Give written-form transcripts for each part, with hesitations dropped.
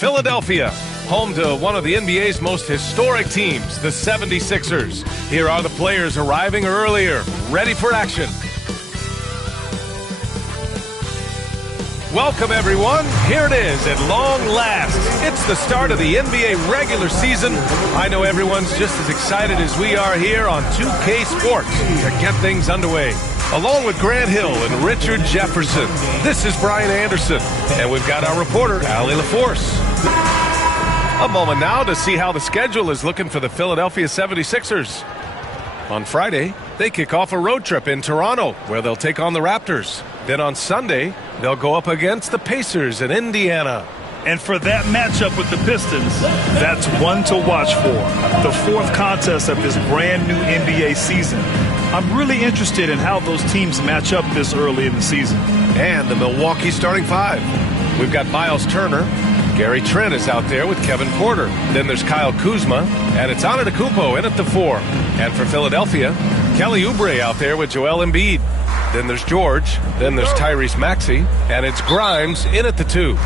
Philadelphia, home to one of the NBA's most historic teams, the 76ers. Here are the players arriving earlier, ready for action. Welcome, everyone. Here it is at long last. It's the start of the NBA regular season. I know everyone's just as excited as we are here on 2K Sports to get things underway. Along with Grant Hill and Richard Jefferson, this is Brian Anderson, and we've got our reporter, Allie LaForce. A moment now to see how the schedule is looking for the Philadelphia 76ers. On Friday, they kick off a road trip in Toronto, where they'll take on the Raptors. Then on Sunday, they'll go up against the Pacers in Indiana. And for that matchup with the Pistons, that's one to watch for. The fourth contest of this brand new NBA season. I'm really interested in how those teams match up this early in the season. And the Milwaukee starting five. We've got Miles Turner. Gary Trent is out there with Kevin Porter. Then there's Kyle Kuzma, and it's Antetokounmpo in at the 4. And for Philadelphia, Kelly Oubre out there with Joel Embiid. Then there's George. Then there's Tyrese Maxey, and it's Grimes in at the 2.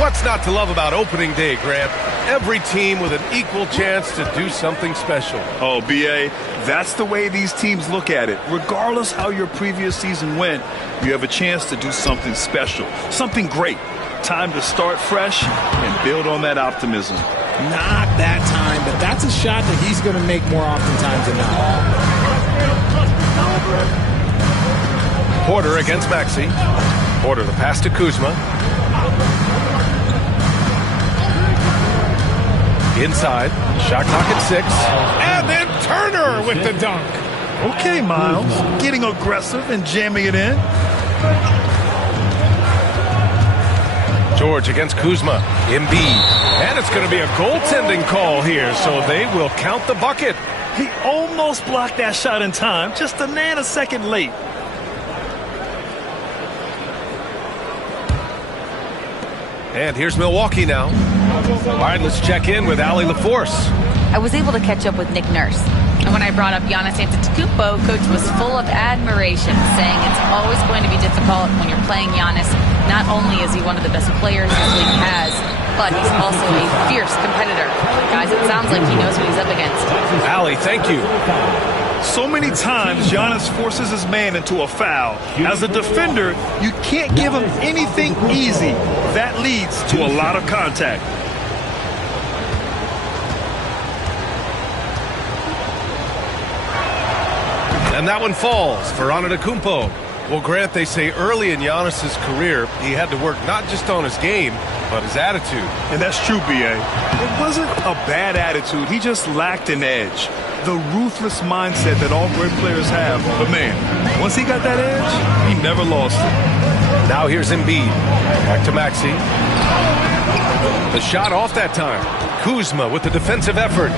What's not to love about opening day, Grant? Every team with an equal chance to do something special. Oh, B.A., that's the way these teams look at it. Regardless how your previous season went, you have a chance to do something special, something great. Time to start fresh and build on that optimism. Not that time, but that's a shot that he's going to make more oftentimes than not. Porter against Maxey. Porter the pass to Kuzma. Inside, shot clock at 6. And then Turner with the dunk. Okay, Miles, getting aggressive and jamming it in. George against Kuzma. Embiid. And it's going to be a goaltending call here, so they will count the bucket. He almost blocked that shot in time, just a nanosecond late. And here's Milwaukee now. All right, let's check in with Allie LaForce. I was able to catch up with Nick Nurse. And when I brought up Giannis Antetokounmpo, Coach was full of admiration, saying it's always going to be difficult when you're playing Giannis. Not only is he one of the best players this league has, but he's also a fierce competitor. Guys, it sounds like he knows what he's up against. Allie, thank you. So many times, Giannis forces his man into a foul. As a defender, you can't give him anything easy. That leads to a lot of contact. And that one falls for Antetokounmpo. Well, Grant, they say early in Giannis's career, he had to work not just on his game, but his attitude. And that's true, B.A. It wasn't a bad attitude. He just lacked an edge. The ruthless mindset that all great players have. But, man, once he got that edge, he never lost it. Now here's Embiid. Back to Maxey. The shot off that time. Kuzma with the defensive effort.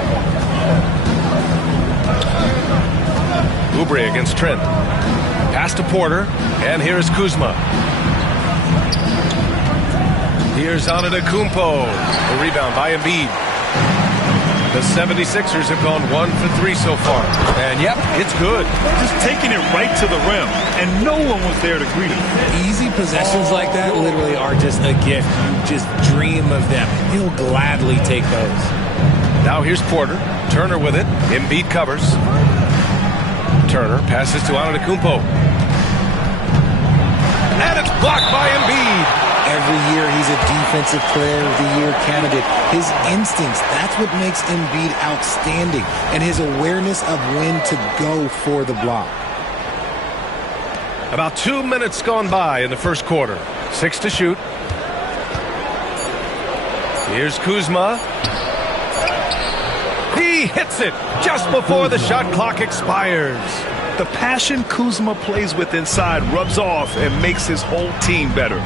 Oubre against Trent. Pass to Porter, and here's Kuzma. Here's Antetokounmpo. The rebound by Embiid. The 76ers have gone 1 for 3 so far. And, yep, it's good. Just taking it right to the rim, and no one was there to greet him. Easy possessions like that literally are just a gift. You just dream of them. He'll gladly take those. Now here's Porter. Turner with it. Embiid covers. Turner passes to Antetokounmpo. And it's blocked by Embiid. Every year he's a Defensive Player of the Year candidate. His instincts, that's what makes Embiid outstanding. And his awareness of when to go for the block. About 2 minutes gone by in the first quarter. 6 to shoot. Here's Kuzma. He hits it just before the shot clock expires. The passion Kuzma plays with inside rubs off and makes his whole team better.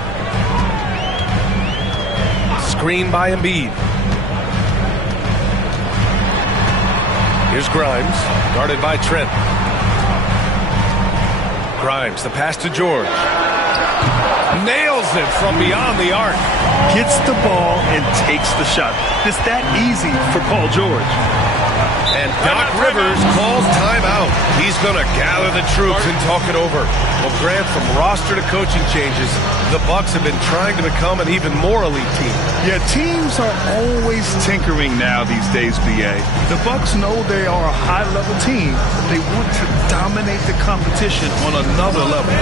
Screen by Embiid. Here's Grimes, guarded by Trent. Grimes, the pass to George. Nails it from beyond the arc. Gets the ball and takes the shot. It's that easy for Paul George. And Doc Rivers calls timeout. He's going to gather the troops and talk it over. Well, Grant, from roster to coaching changes, the Bucs have been trying to become an even more elite team. Yeah, teams are always tinkering now these days, B.A. The Bucs know they are a high-level team, but they want to dominate the competition on another level.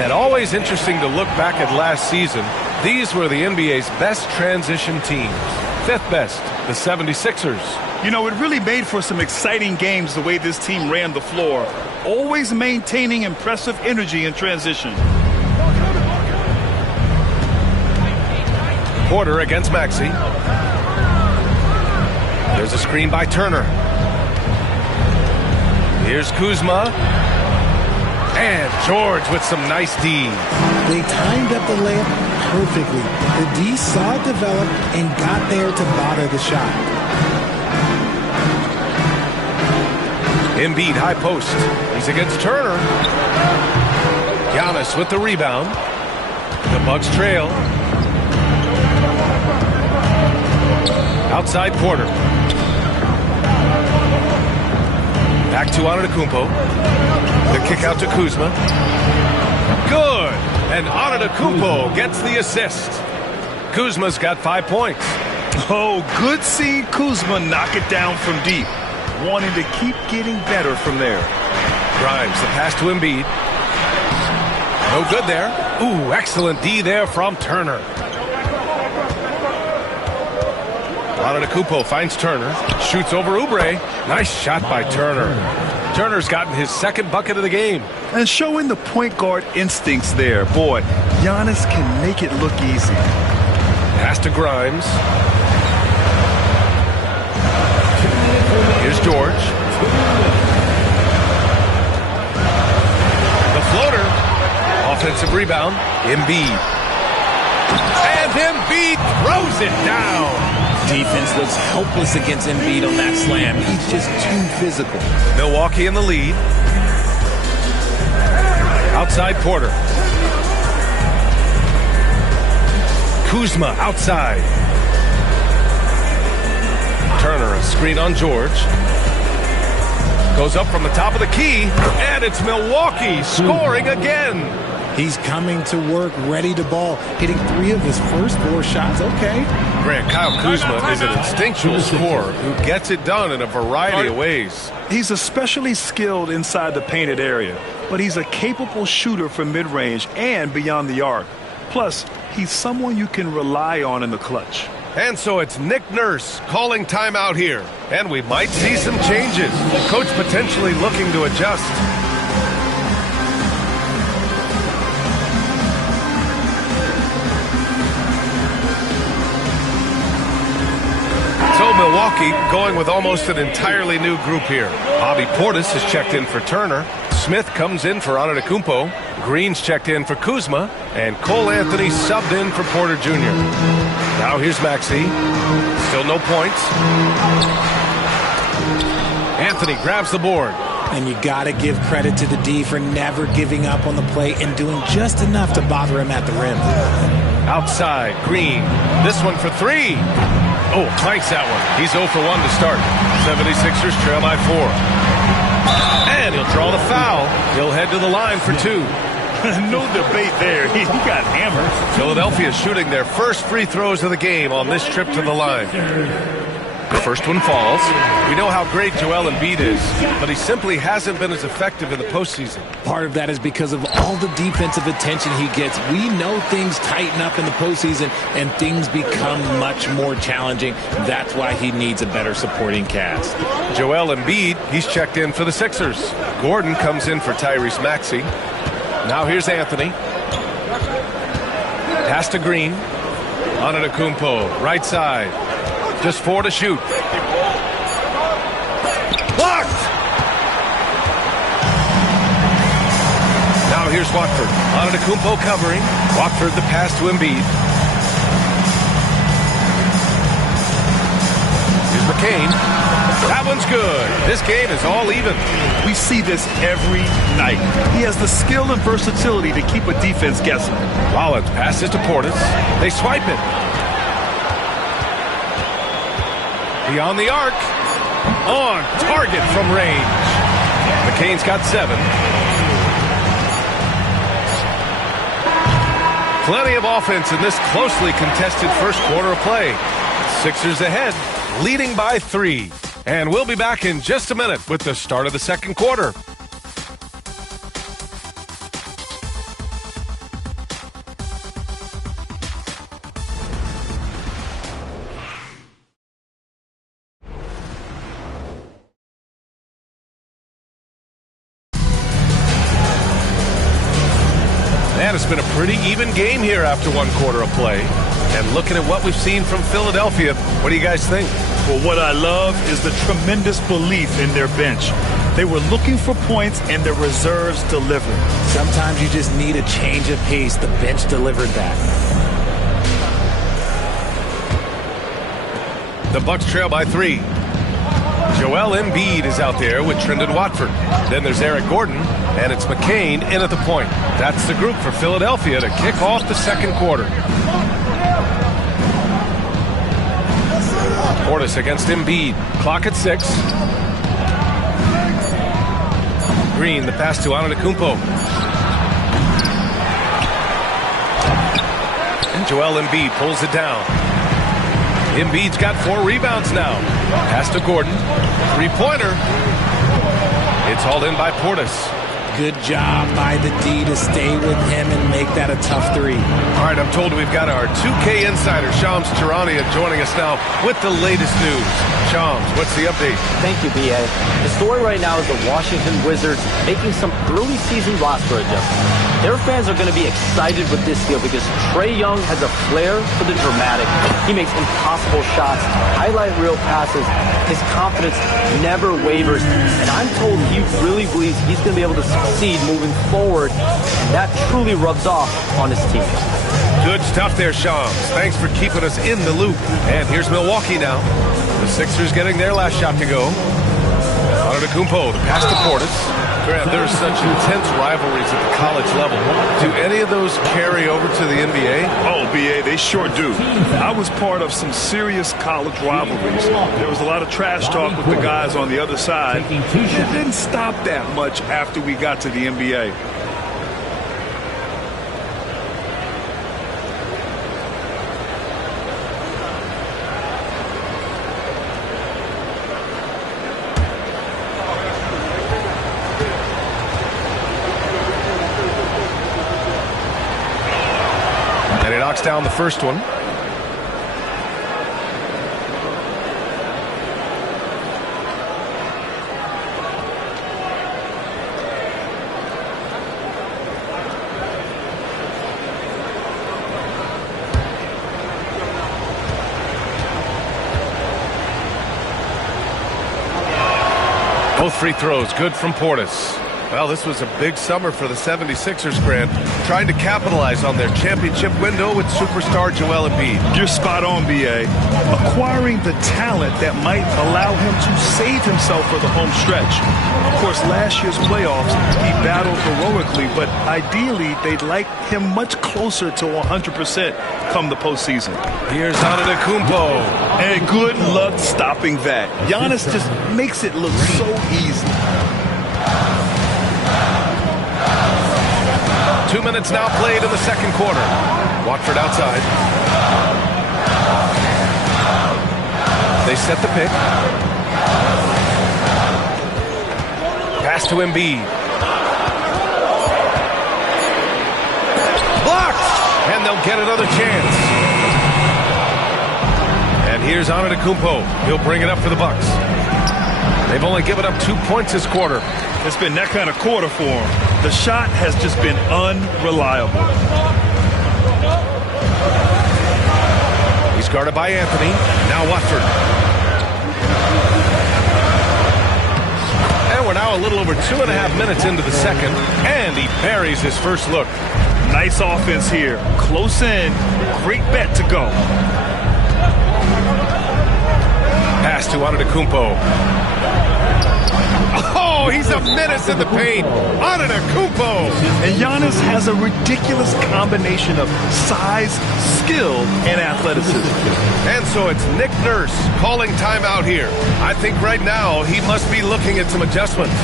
And always interesting to look back at last season. These were the NBA's best transition teams. Fifth best, the 76ers. You know, it really made for some exciting games the way this team ran the floor, always maintaining impressive energy in transition. Porter against Maxey. There's a screen by Turner. Here's Kuzma. And George with some nice D. They timed up the layup perfectly. The D saw it develop and got there to bother the shot. Embiid high post. He's against Turner. Giannis with the rebound. The Bucs trail. Outside Porter. Back to Antetokounmpo. The kick out to Kuzma. Good. And Antetokounmpo gets the assist. Kuzma's got 5 points. Oh, good seeing Kuzma knock it down from deep. Wanting to keep getting better from there. Grimes, the pass to Embiid. No good there. Ooh, excellent D there from Turner. Antetokounmpo finds Turner. Shoots over Oubre. Nice shot by Turner. Turner's gotten his second bucket of the game. And showing the point guard instincts there. Boy, Giannis can make it look easy. Pass to Grimes. Here's George. The floater. Offensive rebound. Embiid. And Embiid throws it down. Defense looks helpless against Embiid on that slam. He's just too physical. Milwaukee in the lead. Outside Porter. Kuzma outside. Turner, a screen on George. Goes up from the top of the key, and it's Milwaukee scoring again. He's coming to work, ready to ball, hitting 3 of his first 4 shots. Okay. Grant, Kyle Kuzma is an instinctual scorer who gets it done in a variety of ways. He's especially skilled inside the painted area, but he's a capable shooter from mid-range and beyond the arc. Plus, he's someone you can rely on in the clutch. And so it's Nick Nurse calling timeout here. And we might see some changes. Coach potentially looking to adjust. So Milwaukee going with almost an entirely new group here. Bobby Portis has checked in for Turner. Smith comes in for Antetokounmpo. Green's checked in for Kuzma. And Cole Anthony subbed in for Porter Jr. Now here's Maxey. Still no points. Anthony grabs the board. And you got to give credit to the D for never giving up on the play and doing just enough to bother him at the rim. Outside, Green. This one for 3. Oh, clanks that one. He's 0 for 1 to start. 76ers trail by 4. And he'll draw the foul. He'll head to the line for 2. No debate there. He got hammered. Philadelphia shooting their first free throws of the game on this trip to the line. The first one falls. We know how great Joel Embiid is, but he simply hasn't been as effective in the postseason. Part of that is because of all the defensive attention he gets. We know things tighten up in the postseason and things become much more challenging. That's why he needs a better supporting cast. Joel Embiid, he's checked in for the Sixers. Gordon comes in for Tyrese Maxey. Now here's Anthony. Pass to Green. Antetokounmpo, right side. Just 4 to shoot. Blocked! Now here's Watford. Antetokounmpo covering. Watford the pass to Embiid. Here's McCain. That one's good. This game is all even. We see this every night. He has the skill and versatility to keep a defense guessing. Rollins passes to Portis. They swipe it. Beyond the arc. On target from range. McCain's got 7. Plenty of offense in this closely contested first quarter of play. Sixers ahead, leading by 3. And we'll be back in just a minute with the start of the second quarter. Man, it's been a pretty even game here after 1 quarter of play. And looking at what we've seen from Philadelphia, what do you guys think? Well, what I love is the tremendous belief in their bench. They were looking for points, and their reserves delivered. Sometimes you just need a change of pace. The bench delivered that. The Bucks trail by 3. Joel Embiid is out there with Trendon Watford. Then there's Eric Gordon, and it's McCain in at the point. That's the group for Philadelphia to kick off the second quarter. Portis against Embiid. Clock at 6. Green, the pass to Antetokounmpo. And Joel Embiid pulls it down. Embiid's got 4 rebounds now. Pass to Gordon. 3-pointer. It's hauled in by Portis. Good job by the D to stay with him and make that a tough 3. All right, I'm told we've got our 2K insider, Shams Charania, joining us now with the latest news. Shams, what's the update? Thank you, B.A. The story right now is the Washington Wizards making some early season roster adjustments. Their fans are going to be excited with this deal because Trae Young has a flair for the dramatic. He makes impossible shots, highlight reel passes. His confidence never wavers. And I'm told he really believes he's going to be able to succeed moving forward. And that truly rubs off on his team. Good stuff there, Shams. Thanks for keeping us in the loop. And here's Milwaukee now. The Sixers getting their last shot to go. Antetokounmpo, the pass to Portis. Grant, there's such intense rivalries at the college level. Do any of those carry over to the NBA? Oh, BA, they sure do. I was part of some serious college rivalries. There was a lot of trash talk with the guys on the other side. It didn't stop that much after we got to the NBA. Down the first one. Both free throws good from Portis. Well, this was a big summer for the 76ers, Grant, trying to capitalize on their championship window with superstar Joel Embiid. You're spot on, B.A. Acquiring the talent that might allow him to save himself for the home stretch. Of course, last year's playoffs, he battled heroically, but ideally, they'd like him much closer to 100% come the postseason. Here's Antetokounmpo. And good luck stopping that. Giannis just makes it look so easy. 2 minutes now played in the second quarter. Watford outside. They set the pick. Pass to Embiid. Blocked! And they'll get another chance. And here's Antetokounmpo. He'll bring it up for the Bucks. They've only given up 2 points this quarter. It's been that kind of quarter for him. The shot has just been unreliable. He's guarded by Anthony. Now Watford. And we're now a little over 2.5 minutes into the second, and he buries his first look. Nice offense here. Close in. Great bet to go. Pass to Antetokounmpo. Oh, he's a menace in the paint. Antetokounmpo. And Giannis has a ridiculous combination of size, skill, and athleticism. And so it's Nick Nurse calling timeout here. I think right now he must be looking at some adjustments.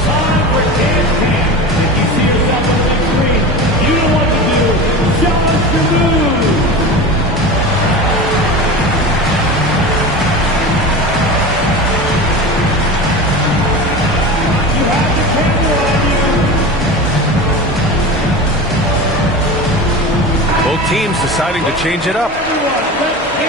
Both teams deciding to change it up.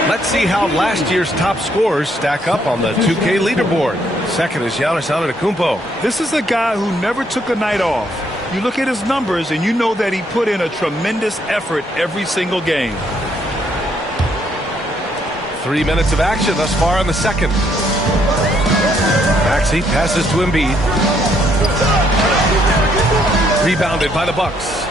Let's see how last year's top scorers stack up on the 2K leaderboard. Second is Giannis Antetokounmpo. This is a guy who never took a night off. You look at his numbers and you know that he put in a tremendous effort every single game. 3 minutes of action thus far in the second. Maxey passes to Embiid. Rebounded by the Bucks.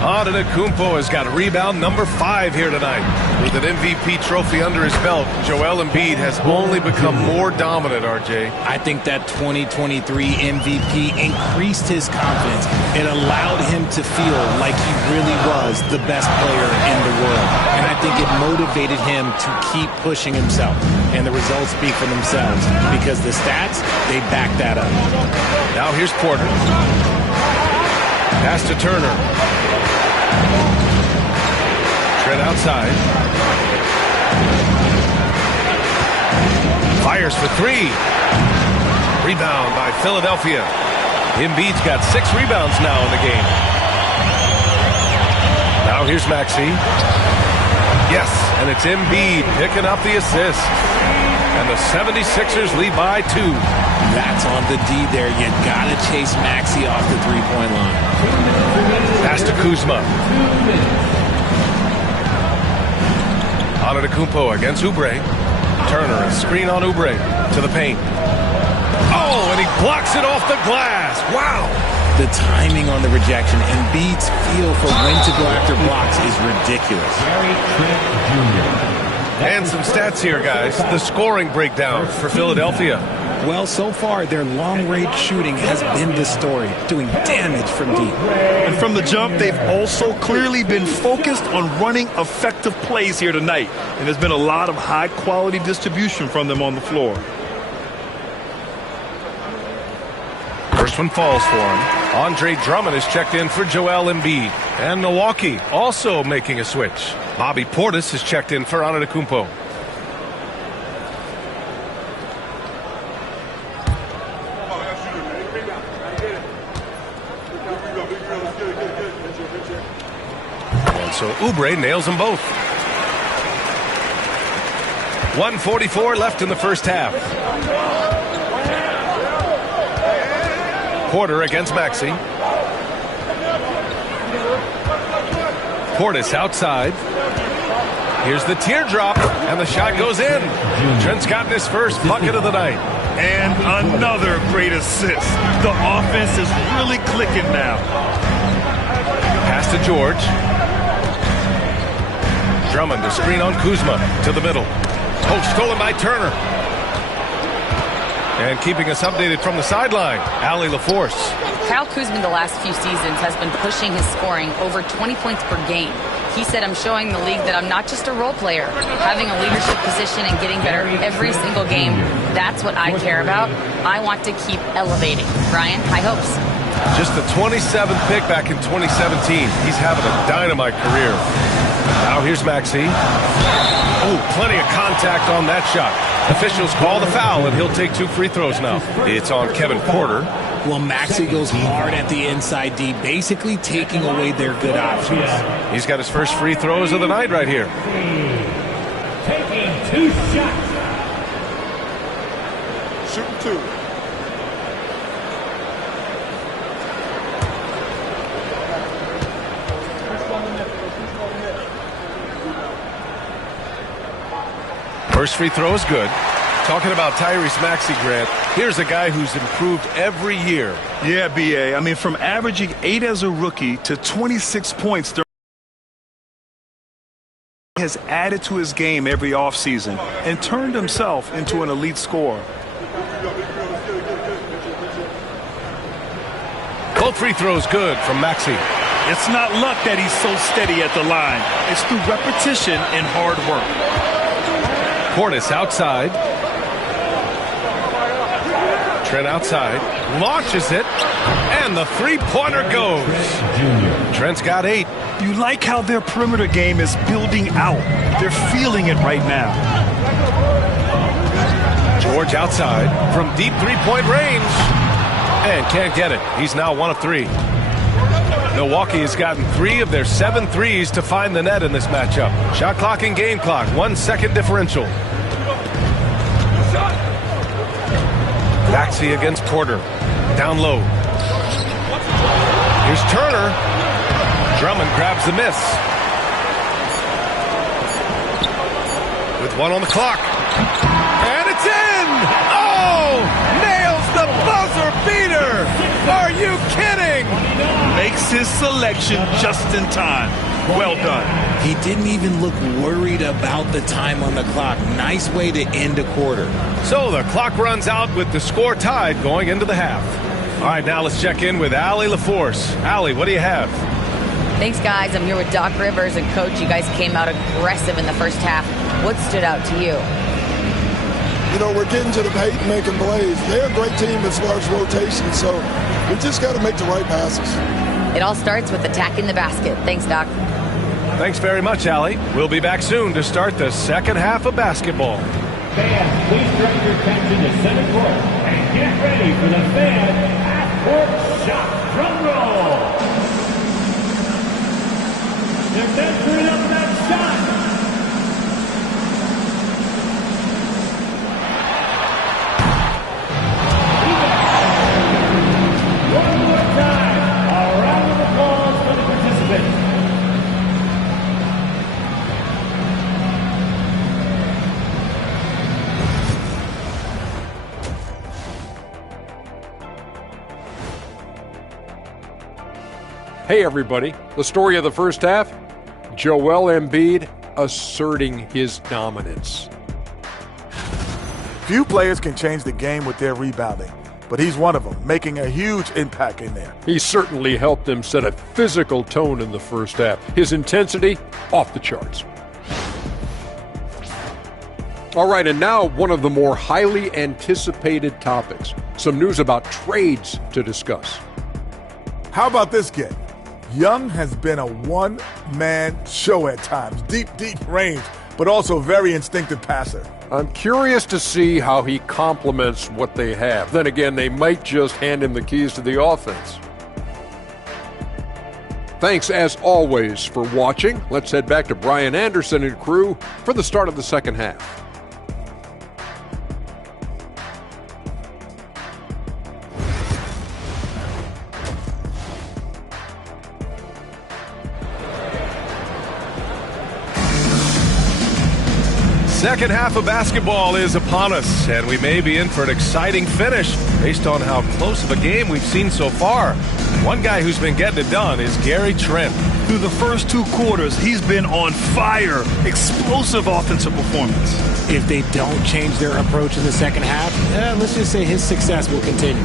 Antetokounmpo has got rebound number 5 here tonight. With an MVP trophy under his belt, Joel Embiid has only become more dominant, RJ. I think that 2023 MVP increased his confidence. It allowed him to feel like he really was the best player in the world. And I think it motivated him to keep pushing himself. And the results speak for themselves because the stats, they back that up. Now here's Porter. Pass to Turner. Trent outside. Fires for 3. Rebound by Philadelphia. Embiid's got 6 rebounds now in the game. Now here's Maxey. Yes, and it's Embiid picking up the assist. And the 76ers lead by 2. That's on the D there. You gotta chase Maxey off the three-point line. Pass to Kuzma. Antetokounmpo against Oubre. Turner, a screen on Oubre to the paint. Oh, and he blocks it off the glass. Wow. The timing on the rejection and Embiid's feel for when to go after blocks is ridiculous. And some stats here, guys. The scoring breakdown for Philadelphia. Well, so far, their long-range shooting has been the story, doing damage from deep. And from the jump, they've also clearly been focused on running effective plays here tonight. And there's been a lot of high-quality distribution from them on the floor. First one falls for him. Andre Drummond is checked in for Joel Embiid. And Milwaukee also making a switch. Bobby Portis is checked in for Antetokounmpo. And so Oubre nails them both. 1:44 left in the first half. Porter against Maxey. Portis outside. Here's the teardrop, and the shot goes in. Trent's gotten his first bucket of the night. And another great assist. The offense is really clicking now. Pass to George. Drummond, the screen on Kuzma to the middle. Oh, stolen by Turner. And keeping us updated from the sideline, Allie LaForce. Kyle Kuzma the last few seasons has been pushing his scoring over 20 points per game. He said, I'm showing the league that I'm not just a role player. Having a leadership position and getting better every single game, that's what I care about. I want to keep elevating. Brian, high hopes. Just the 27th pick back in 2017. He's having a dynamite career. Now here's Maxey. Oh, plenty of contact on that shot. Officials call the foul, and he'll take 2 free throws now. It's on Kevin Porter. Well, Maxey goes hard at the inside D, basically taking away their good options. He's got his first free throws of the night right here. Taking 2 shots. Shooting 2. First free throw is good. Talking about Tyrese Maxey, Grant, here's a guy who's improved every year. Yeah, B.A. I mean, from averaging 8 as a rookie to 26 points during has added to his game every offseason and turned himself into an elite scorer. Both free throws good from Maxey. It's not luck that he's so steady at the line. It's through repetition and hard work. Portis outside. Trent outside. Launches it. And the three-pointer goes. Trent's got 8. You like how their perimeter game is building out. They're feeling it right now. George outside from deep three-point range. And can't get it. He's now 1 of 3. Milwaukee has gotten 3 of their 7 threes to find the net in this matchup. Shot clock and game clock, 1 second differential. Maxey against Porter. Down low. Here's Turner. Drummond grabs the miss. With 1 on the clock. And it's in! Oh! Nails the buzzer beater! Are you kidding? Makes his selection just in time. Well done. He didn't even look worried about the time on the clock. Nice way to end a quarter. So the clock runs out with the score tied going into the half. All right, now let's check in with Allie LaForce. Allie, what do you have? Thanks, guys. I'm here with Doc Rivers and Coach. You guys came out aggressive in the first half. What stood out to you? You know, we're getting to the paint and making plays. They're a great team as far as rotation, so we just got to make the right passes. It all starts with attacking the basket. Thanks, Doc. Thanks very much, Allie. We'll be back soon to start the second half of basketball. Fans, please direct your attention to center court and get ready for the fan half-court shot. Drum roll. They're venturing up that shot. One more time, a round of applause for the participants. Hey everybody, the story of the first half, Joel Embiid asserting his dominance. Few players can change the game with their rebounding, but he's one of them, making a huge impact in there. He certainly helped them set a physical tone in the first half. His intensity, off the charts. All right, and now one of the more highly anticipated topics. Some news about trades to discuss. How about this kid? Young has been a one-man show at times. Deep range, but also very instinctive passer. I'm curious to see how he complements what they have. Then again, they might just hand him the keys to the offense. Thanks, as always, for watching. Let's head back to Brian Anderson and crew for the start of the second half. Second half of basketball is upon us, and we may be in for an exciting finish based on how close of a game we've seen so far. One guy who's been getting it done is Gary Trent. Through the first 2 quarters, he's been on fire. Explosive offensive performance. If they don't change their approach in the second half, let's just say his success will continue.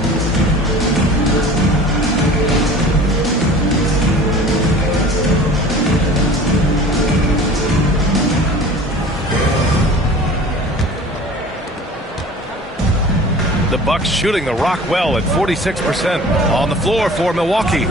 The Bucks shooting the rock well at 46%. On the floor for Milwaukee,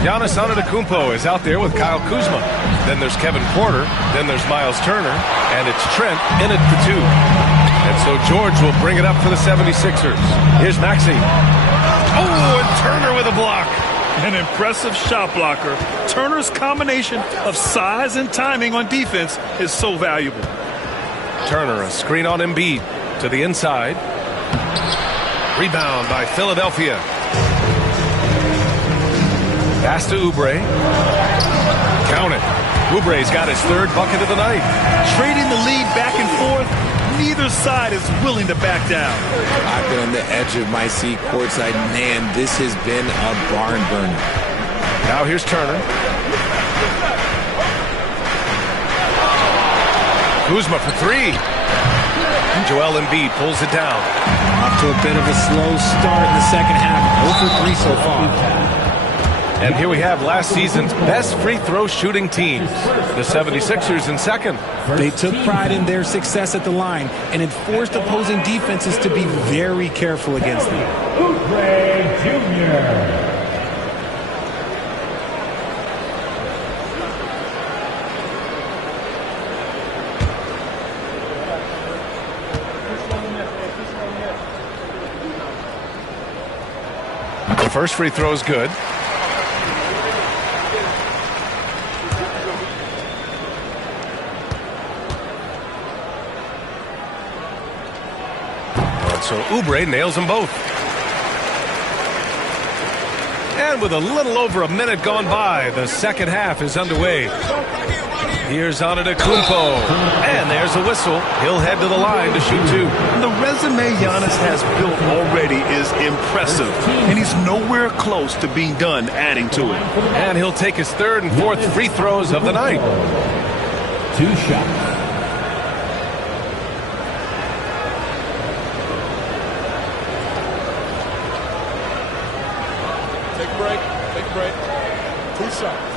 Giannis Antetokounmpo is out there with Kyle Kuzma. Then there's Kevin Porter. Then there's Miles Turner. And it's Trent in it for 2. And so George will bring it up for the 76ers. Here's Maxey. Oh, and Turner with a block. An impressive shot blocker. Turner's combination of size and timing on defense is so valuable. Turner, a screen on Embiid to the inside. Rebound by Philadelphia. Pass to Oubre. Count it. Oubre's got his 3rd bucket of the night. Trading the lead back and forth neither side is willing to back down. I've been on the edge of my seat courtside. Man, this has been a barn burner. Now here's Turner. Kuzma for three. And Joel Embiid pulls it down. Off to a bit of a slow start in the second half. 0 for 3 so far. And here we have last season's best free throw shooting teams. The 76ers in second. They took pride in their success at the line, and it forced opposing defenses to be very careful against them. Oubre Jr. The first free throw is good. So Oubre nails them both. And with a little over a minute gone by, the second half is underway. Here's Antetokounmpo. And there's a whistle. He'll head to the line to shoot two. The resume Giannis has built already is impressive, and he's nowhere close to being done adding to it. And he'll take his third and fourth free throws of the night. 2 shots. Take a break. 2 shots.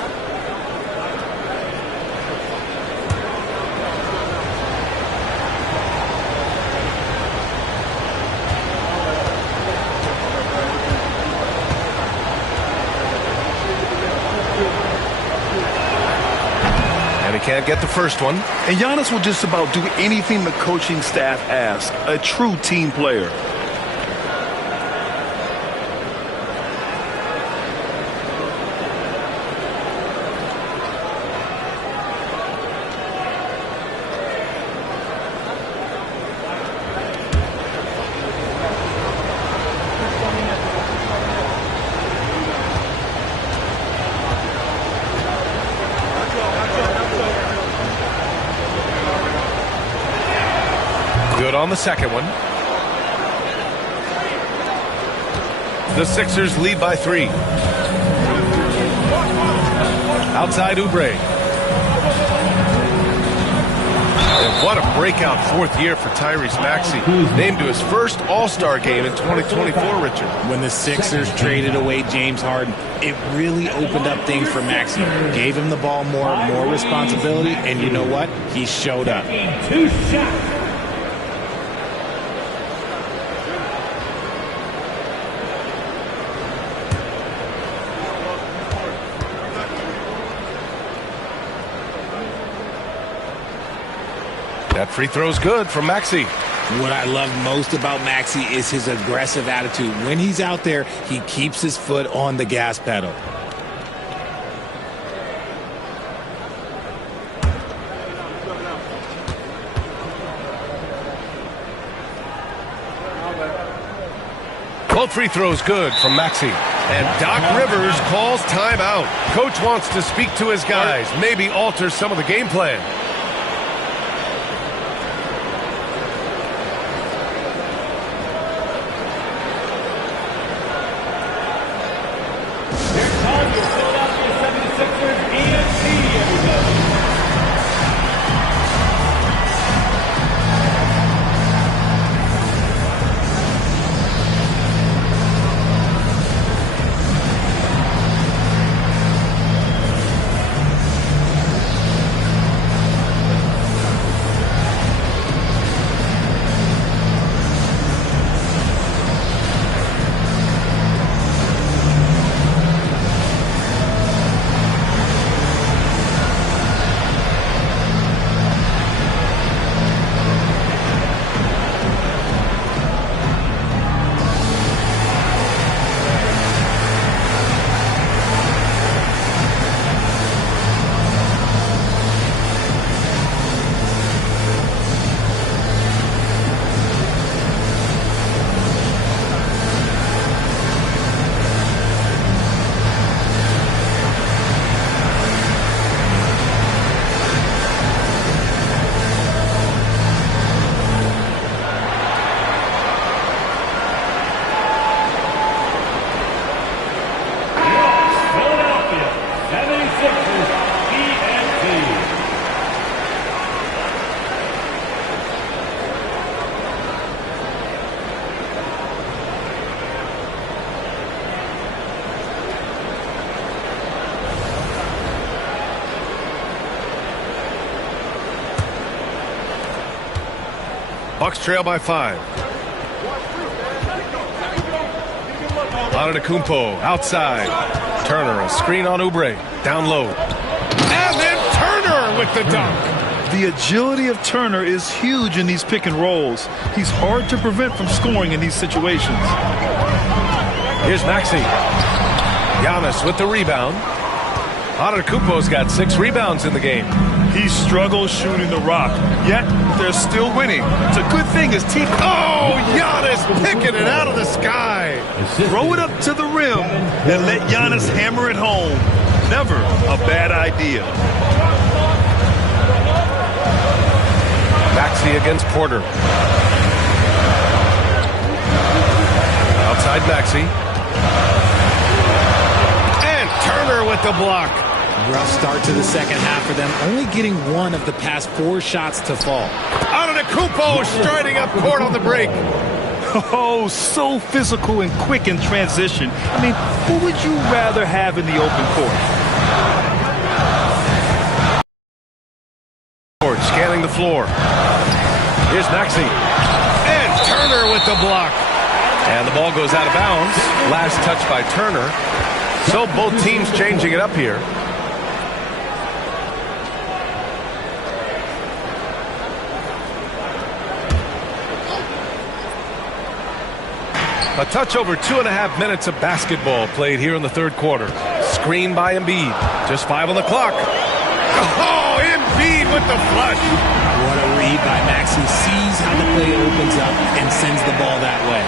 And he can't get the first one. And Giannis will just about do anything the coaching staff asks. A true team player. Good on the second one. The Sixers lead by 3. Outside Oubre. And what a breakout fourth year for Tyrese Maxey. Named to his first All-Star game in 2024, Richard. When the Sixers traded away James Harden, it really opened up things for Maxey. Gave him the ball more responsibility, and you know what? He showed up. 2 shots. That free throw's good from Maxey. What I love most about Maxey is his aggressive attitude. When he's out there, he keeps his foot on the gas pedal. Both free throws good from Maxey. And Doc Rivers calls timeout. Coach wants to speak to his guys, maybe alter some of the game plan. Bucks trail by 5. Antetokounmpo outside. Turner, a screen on Oubre. Down low. And then Turner with the dunk. The agility of Turner is huge in these pick and rolls. He's hard to prevent from scoring in these situations. Here's Maxey. Giannis with the rebound. Antetokounmpo's got 6 rebounds in the game. He struggles shooting the rock, yet they're still winning. It's a good thing his team... Oh, Giannis picking it out of the sky. Throw it up to the rim and let Giannis hammer it home. Never a bad idea. Maxey against Porter. Outside Maxey. And Turner with the block. Rough start to the second half for them, only getting 1 of the past 4 shots to fall. Antetokounmpo striding up court on the break. Oh, so physical and quick in transition. I mean, who would you rather have in the open court? Scanning the floor. Here's Maxey. And Turner with the block. And the ball goes out of bounds. Last touch by Turner. So both teams changing it up here. A touch over 2.5 minutes of basketball played here in the third quarter. Screen by Embiid. Just 5 on the clock. Oh, Embiid with the flush. What a read by Maxey. Sees how the play opens up and sends the ball that way.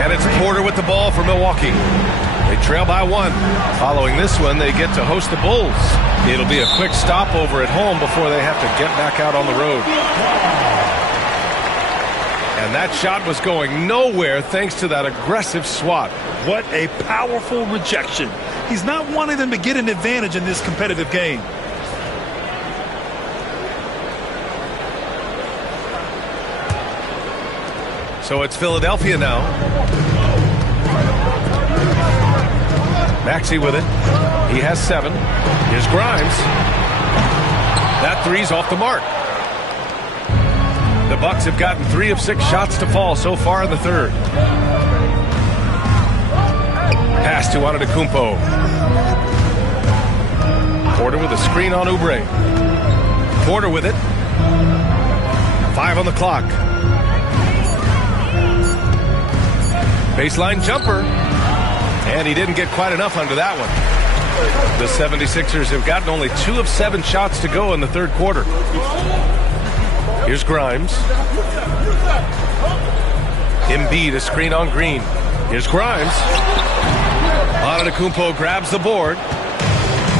And it's Porter with the ball for Milwaukee. They trail by 1. Following this one, they get to host the Bulls. It'll be a quick stopover at home before they have to get back out on the road. And that shot was going nowhere thanks to that aggressive swat. What a powerful rejection. He's not wanting them to get an advantage in this competitive game. So it's Philadelphia now. Maxey with it. He has 7. Here's Grimes. That 3's off the mark. The Bucks have gotten 3 of 6 shots to fall so far in the third. Pass to Antetokounmpo. Porter with a screen on Oubre. Porter with it. 5 on the clock. Baseline jumper. And he didn't get quite enough under that one. The 76ers have gotten only 2 of 7 shots to go in the third quarter. Here's Grimes. Embiid, a screen on Green. Here's Grimes. Antetokounmpo grabs the board.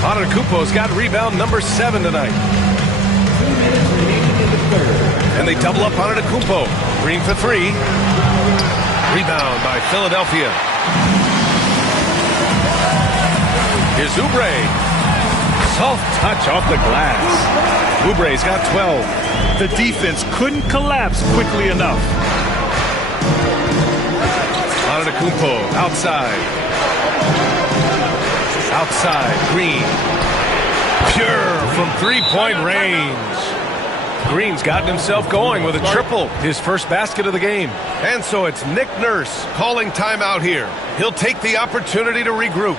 Antetokounmpo's got rebound number 7 tonight. And they double up Antetokounmpo. Green for 3. Rebound by Philadelphia. Here's Oubre. Soft touch off the glass. Oubre's got 12. The defense couldn't collapse quickly enough. Antetokounmpo outside. Outside, Green. Pure from 3-point range. Green's gotten himself going with a triple, his first basket of the game. And so it's Nick Nurse calling timeout here. He'll take the opportunity to regroup.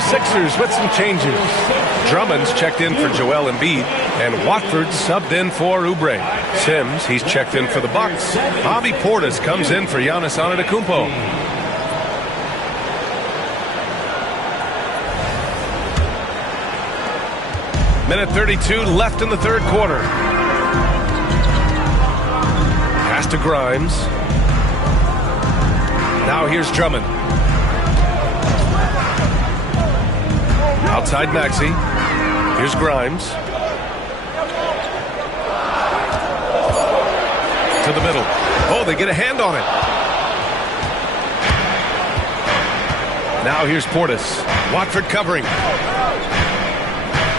76ers with some changes. Drummond's checked in for Joel Embiid, and Watford's subbed in for Oubre. Sims, he's checked in for the Bucks. Bobby Portis comes in for Giannis Antetokounmpo. Minute 32 left in the third quarter. Pass to Grimes. Now here's Drummond. Outside Maxey. Here's Grimes. To the middle. Oh, they get a hand on it. Now here's Portis. Watford covering.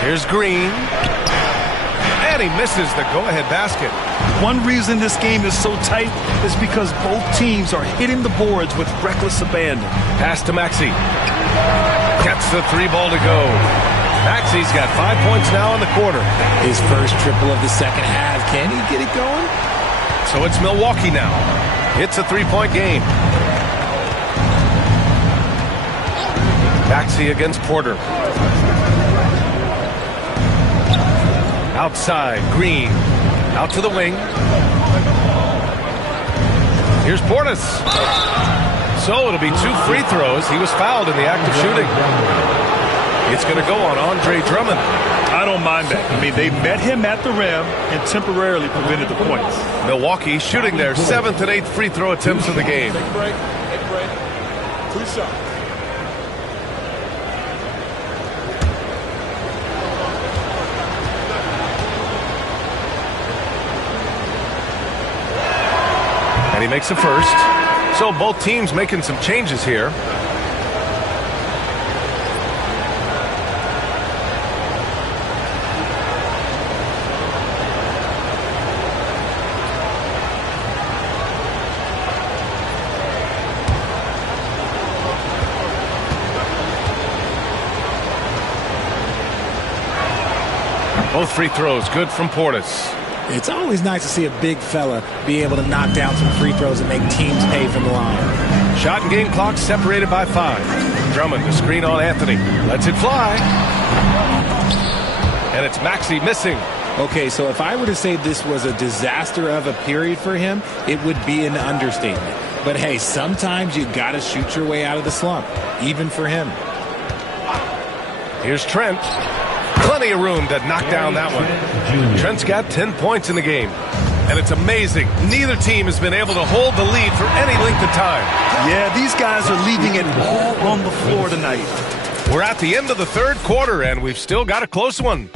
Here's Green. And he misses the go-ahead basket. One reason this game is so tight is because both teams are hitting the boards with reckless abandon. Pass to Maxey. Gets the three ball to go. Maxey's got 5 points now in the quarter. His first triple of the second half. Can he get it going? So it's Milwaukee now. It's a three-point game. Maxey against Porter. Outside, Green. Out to the wing. Here's Portis. So it'll be 2 free throws. He was fouled in the act of shooting. It's going to go on Andre Drummond. I don't mind that. I mean, they met him at the rim and temporarily prevented the points. Milwaukee shooting their 7th and 8th free throw attempts of the game. Take a break. Take a break. 2 shots. And he makes a first. So both teams making some changes here. Both free throws good from Portis. It's always nice to see a big fella be able to knock down some free throws and make teams pay from the line. Shot and game clock separated by 5. Drummond to screen on Anthony. Lets it fly. And it's Maxey missing. Okay, so if I were to say this was a disaster of a period for him, it would be an understatement. But hey, sometimes you got to shoot your way out of the slump, even for him. Here's Trent. Plenty of room to knock down that one. Trent's got 10 points in the game. And it's amazing. Neither team has been able to hold the lead for any length of time. Yeah, these guys are leaving it all on the floor tonight. We're at the end of the third quarter, and we've still got a close one.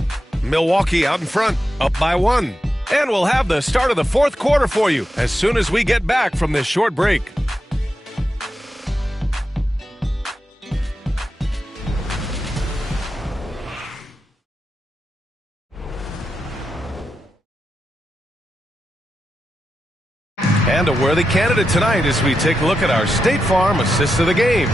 Milwaukee out in front, up by 1. And we'll have the start of the fourth quarter for you as soon as we get back from this short break. And a worthy candidate tonight as we take a look at our State Farm assist of the game.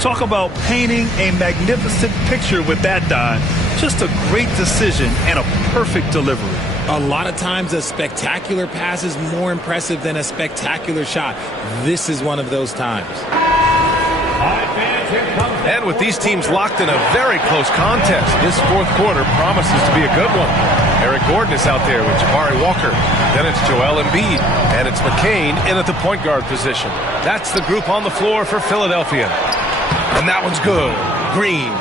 Talk about painting a magnificent picture with that, Don. Just a great decision and a perfect delivery. A lot of times a spectacular pass is more impressive than a spectacular shot. This is one of those times. And with these teams locked in a very close contest, this fourth quarter promises to be a good one. Eric Gordon is out there with Jabari Walker. Then it's Joel Embiid. And it's McCain in at the point guard position. That's the group on the floor for Philadelphia. And that one's good. Green.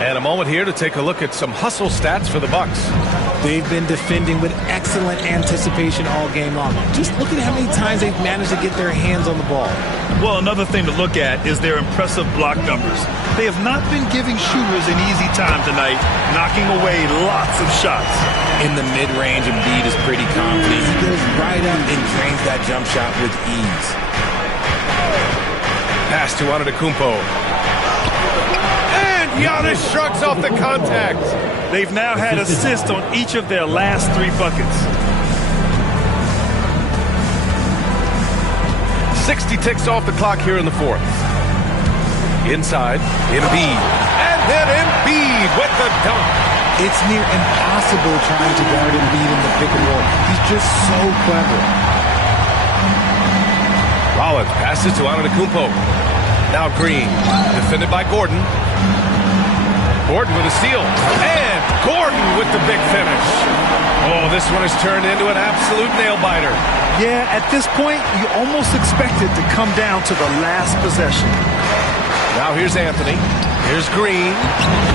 And a moment here to take a look at some hustle stats for the Bucks. They've been defending with excellent anticipation all game long. Just look at how many times they've managed to get their hands on the ball. Well, another thing to look at is their impressive block numbers. They have not been giving shooters an easy time tonight, knocking away lots of shots. In the mid-range, Embiid is pretty confident. He goes right up and drains that jump shot with ease. Pass to Antetokounmpo. And Giannis shrugs off the contact. They've now had assists on each of their last 3 buckets. 60 ticks off the clock here in the fourth. Inside, Embiid. And then Embiid with the dunk. It's near impossible trying to guard Embiid in the pick and roll. He's just so clever. Rollins passes to Antetokounmpo. Now Green, defended by Gordon. Gordon with a steal. And Gordon with the big finish. Oh, this one has turned into an absolute nail-biter. Yeah, at this point, you almost expect it to come down to the last possession. Now here's Anthony. Here's Green.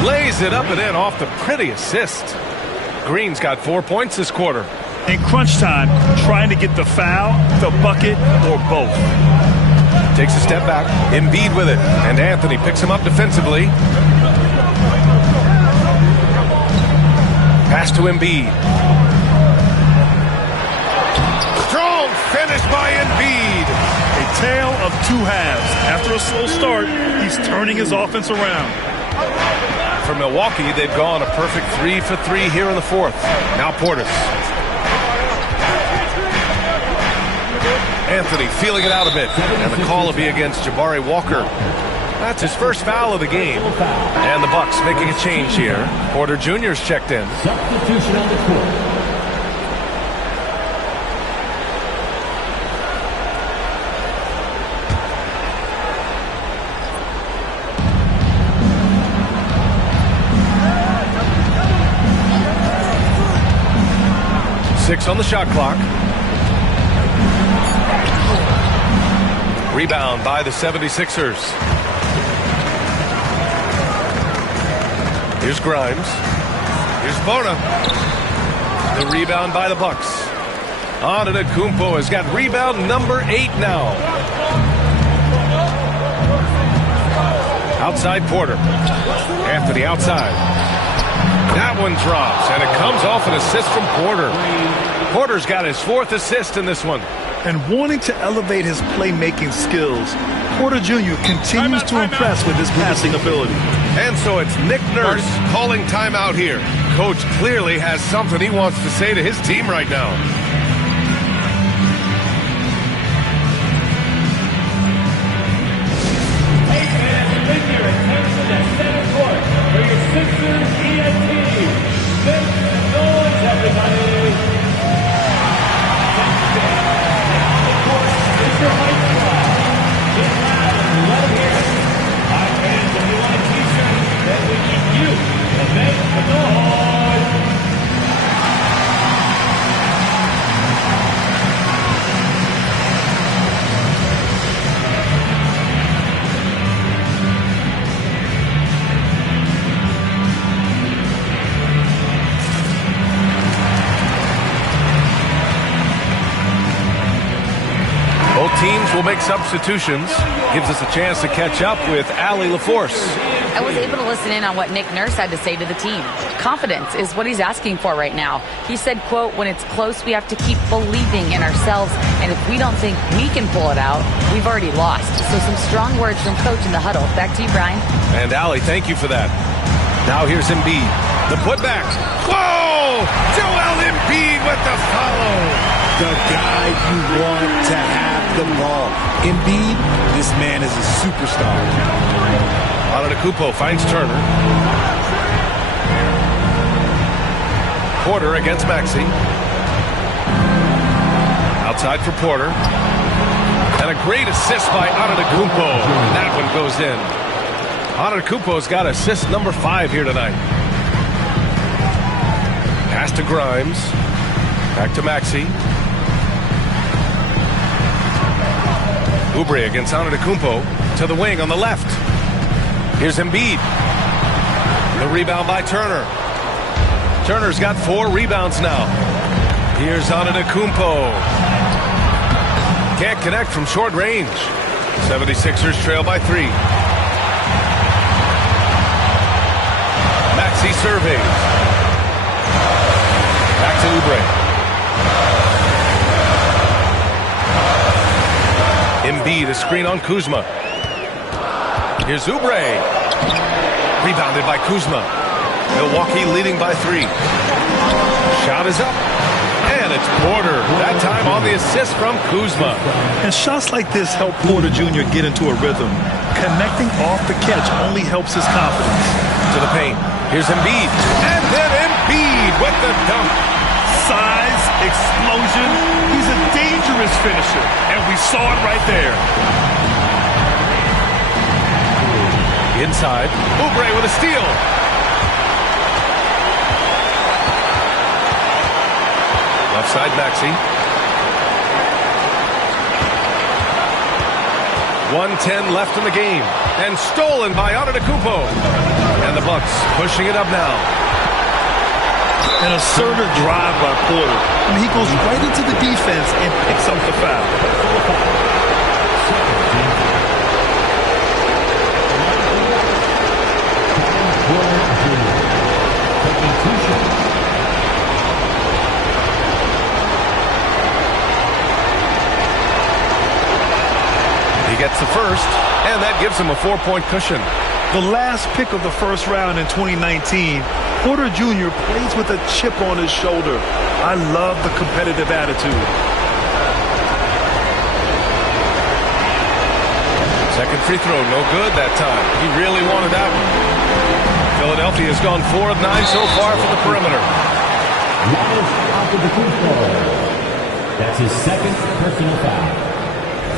Lays it up and in off the pretty assist. Green's got 4 points this quarter. In crunch time, trying to get the foul, the bucket, or both. Takes a step back. Embiid with it. And Anthony picks him up defensively. Pass to Embiid. Strong finish by Embiid. A tale of two halves. After a slow start, he's turning his offense around. For Milwaukee, they've gone a perfect 3 for 3 here in the fourth. Now Portis. Anthony feeling it out a bit. And the call will be against Jabari Walker. That's his first foul of the game. And the Bucks making a change here. Porter Jr.'s checked in. Substitution on the court. Six on the shot clock. Rebound by the 76ers. Here's Grimes. Here's Bona. The rebound by the Bucks. Antetokounmpo has got rebound number 8 now. Outside Porter. Anthony outside. That one drops, and it comes off an assist from Porter. Porter's got his 4th assist in this one. And wanting to elevate his playmaking skills, Porter Jr. continues to impress with his passing ability. And so it's Nick Nurse calling timeout here. Coach clearly has something he wants to say to his team right now. Hey fans, make your attention at center court for your Sixers ENT. Make some noise, everybody. Mr. White Squad, get loud and let them hear it. Our fans, if you want a t-shirt, then we need you to make the noise. Both teams will make substitutions. Gives us a chance to catch up with Allie LaForce. I was able to listen in on what Nick Nurse had to say to the team. Confidence is what he's asking for right now. He said, quote, when it's close, we have to keep believing in ourselves. And if we don't think we can pull it out, we've already lost. So some strong words from Coach in the huddle. Back to you, Brian. And Allie, thank you for that. Now here's Embiid. The putback. Whoa! Joel Embiid with the follow. The guy you want to have the ball. Embiid, this man is a superstar. Antetokounmpo finds Turner. Porter against Maxey. Outside for Porter. And a great assist by Antetokounmpo. And that one goes in. Antetokounmpo's got assist number 5 here tonight. Pass to Grimes. Back to Maxey. Oubre against Antetokounmpo to the wing on the left. Here's Embiid. The rebound by Turner. Turner's got 4 rebounds now. Here's Antetokounmpo. Can't connect from short range. 76ers trail by 3. Maxey surveys. Back to Oubre. Embiid, a screen on Kuzma. Here's Oubre. Rebounded by Kuzma. Milwaukee leading by 3. Shot is up. And it's Porter. That time on the assist from Kuzma. And shots like this help Porter Jr. get into a rhythm. Connecting off the catch only helps his confidence. To the paint. Here's Embiid. And then Embiid with the dunk. Size, explosion. He's a dangerous finisher. And we saw it right there. Inside. Oubre with a steal. Left side, Maxey. 1:10 left in the game. And stolen by Antetokounmpo. And the Bucks pushing it up now. An assertive drive by Porter. And he goes right into the defense and picks up the foul. He gets the first, and that gives him a 4-point cushion. The last pick of the first round in 2019, Porter Jr. plays with a chip on his shoulder. I love the competitive attitude. Second free throw, no good that time. He really wanted that one. Philadelphia has gone 4 of 9 so far from the perimeter. That's his second personal foul.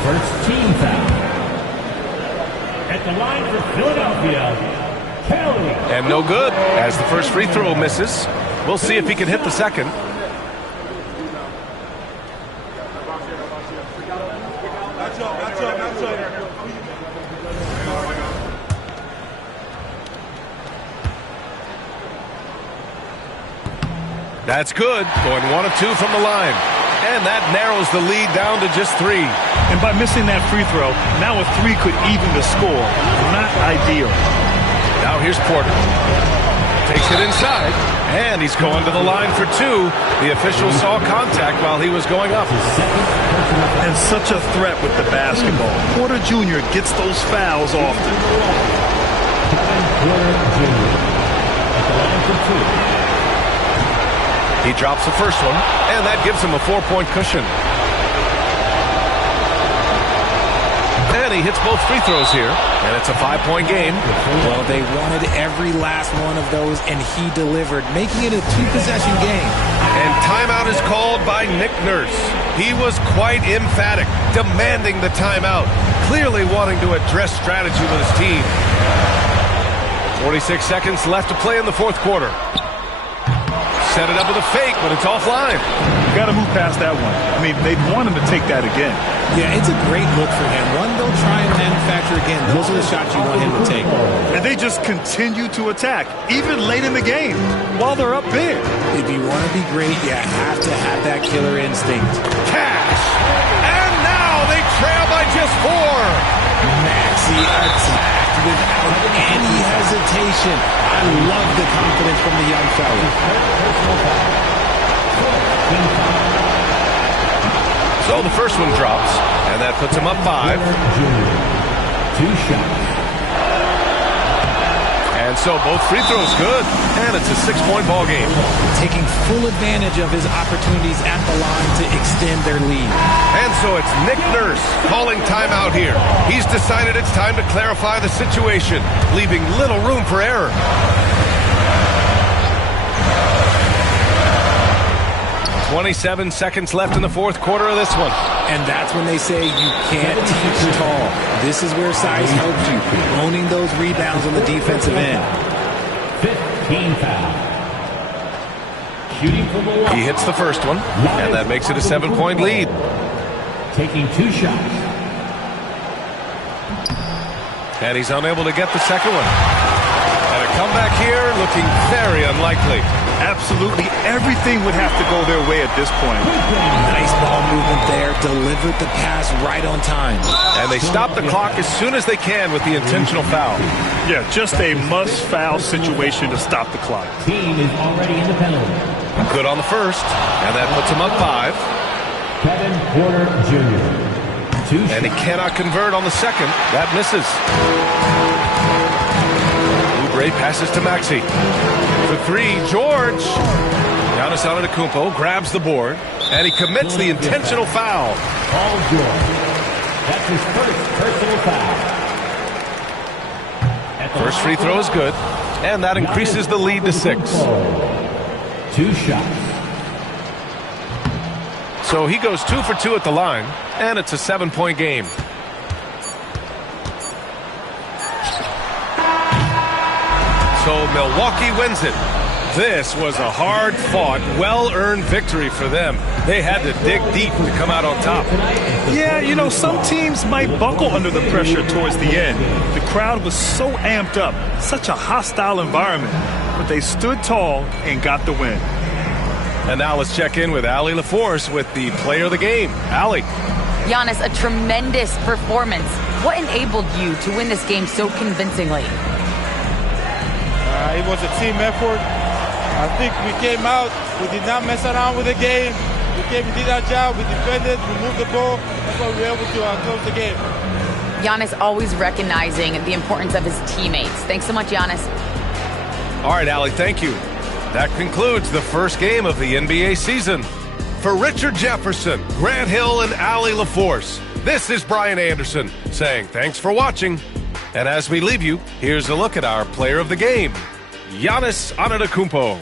First team foul. At the line for Philadelphia, Kelly. And no good as the first free throw misses. We'll see if he can hit the second. That's good. Going 1 of 2 from the line. And that narrows the lead down to just 3. And by missing that free throw, now a 3 could even the score. Not ideal. Now here's Porter. Takes it inside. And he's going to the line for 2. The official saw contact while he was going up. And such a threat with the basketball. Porter Jr. gets those fouls often. Porter Jr. At the line for 2. He drops the first one, and that gives him a 4-point cushion. And he hits both free throws here, and it's a 5-point game. Well, they wanted every last one of those, and he delivered, making it a 2-possession game. And timeout is called by Nick Nurse. He was quite emphatic, demanding the timeout, clearly wanting to address strategy with his team. 46 seconds left to play in the fourth quarter. Set it up with a fake, but it's offline. Got to move past that one. I mean, they'd want him to take that again. Yeah, it's a great look for him. One they'll try and manufacture again. Those are the shots you want him to take. And they just continue to attack, even late in the game, while they're up big. If you want to be great, you have to have that killer instinct. Cash! And now they trail by just 4. Maxey attacked without any hesitation. I love the confidence from the young fella. So the first one drops, and that puts him up 5. 2 shots. And so both free throws good, and it's a 6-point ball game. Taking full advantage of his opportunities at the line to extend their lead. And so it's Nick Nurse calling timeout here. He's decided it's time to clarify the situation, leaving little room for error. "27 seconds left in the fourth quarter of this one. And that's when they say you can't teach tall. This is where size helps you, owning those rebounds on the defensive end. 15 foul. Shooting from the line. He hits the first one, and that makes it a 7-point lead. Taking 2 shots. And he's unable to get the second one. And a comeback here looking very unlikely. Absolutely everything would have to go their way at this point. Nice ball movement there. Delivered the pass right on time. And they stop the clock as soon as they can with the intentional foul. Yeah, just a must-foul situation to stop the clock. Team is already in the penalty. Good on the first, and that puts him up 5. Kevin Porter Jr. 2 shots. And he cannot convert on the second. That misses. Oubre passes to Maxey. For 3, George. Giannis Antetokounmpo grabs the board, and he commits the intentional foul. Paul George. That's his first personal foul. First free throw is good, and that increases the lead to 6. 2 shots. So he goes 2 for 2 at the line, and it's a 7-point game. So Milwaukee wins it. This was a hard-fought, well-earned victory for them. They had to dig deep to come out on top. Yeah, you know, some teams might buckle under the pressure towards the end. The crowd was so amped up, such a hostile environment, but they stood tall and got the win. And now let's check in with Allie LaForce with the player of the game. Allie. Giannis, a tremendous performance. What enabled you to win this game so convincingly? It was a team effort. I think we came out, we did not mess around with the game. We did our job, we defended, we moved the ball. That's why we were able to close the game. Giannis always recognizing the importance of his teammates. Thanks so much, Giannis. All right, Allie, thank you. That concludes the first game of the NBA season. For Richard Jefferson, Grant Hill, and Allie LaForce, this is Brian Anderson saying thanks for watching. And as we leave you, here's a look at our player of the game, Giannis Antetokounmpo.